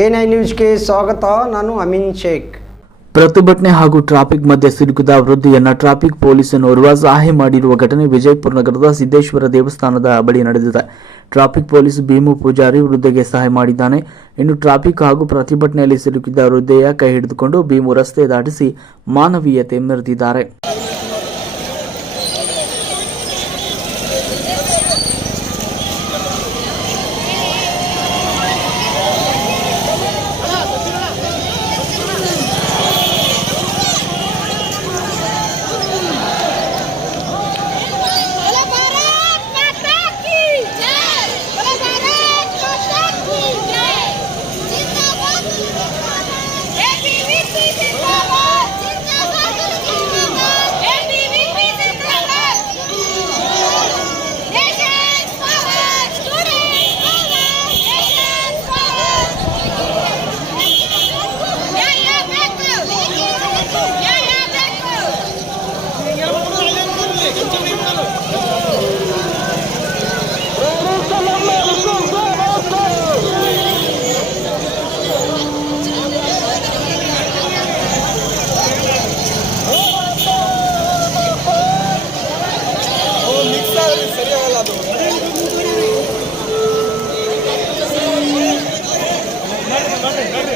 N I ನ್ಯೂಸ್ಗೆ ಸ್ವಾಗತ, ನಾನು ಅಮಿನ್ ಶೇಖ್. ಪ್ರತಿಭಟನೆ ಹಾಗೂ ಟ್ರಾಫಿಕ್ ಮಧ್ಯೆ ಸಿಲುಕಿದ ವೃದ್ಧಿಯನ್ನ ಟ್ರಾಫಿಕ್ ಪೊಲೀಸನೋರ್ವ ಸಹಾಯ ಮಾಡಿರುವ ಘಟನೆ ವಿಜಯಪುರ ನಗರದ ಸಿದ್ದೇಶ್ವರ ದೇವಸ್ಥಾನದ ಬಳಿ ನಡೆದಿದೆ. ಟ್ರಾಫಿಕ್ ಪೊಲೀಸ್ ಭೀಮು ಪೂಜಾರಿ ವೃದ್ಧೆಗೆ ಸಹಾಯ ಮಾಡಿದ್ದಾನೆ. ಇನ್ನು ಟ್ರಾಫಿಕ್ ಹಾಗೂ ಪ್ರತಿಭಟನೆಯಲ್ಲಿ ಸಿಲುಕಿದ ವೃದ್ಧೆಯ ಕೈ ಹಿಡಿದುಕೊಂಡು ಭೀಮು ರಸ್ತೆ ದಾಟಿಸಿ ಮಾನವೀಯತೆ ಮೆರೆದಿದ್ದಾರೆ. Dale, dale.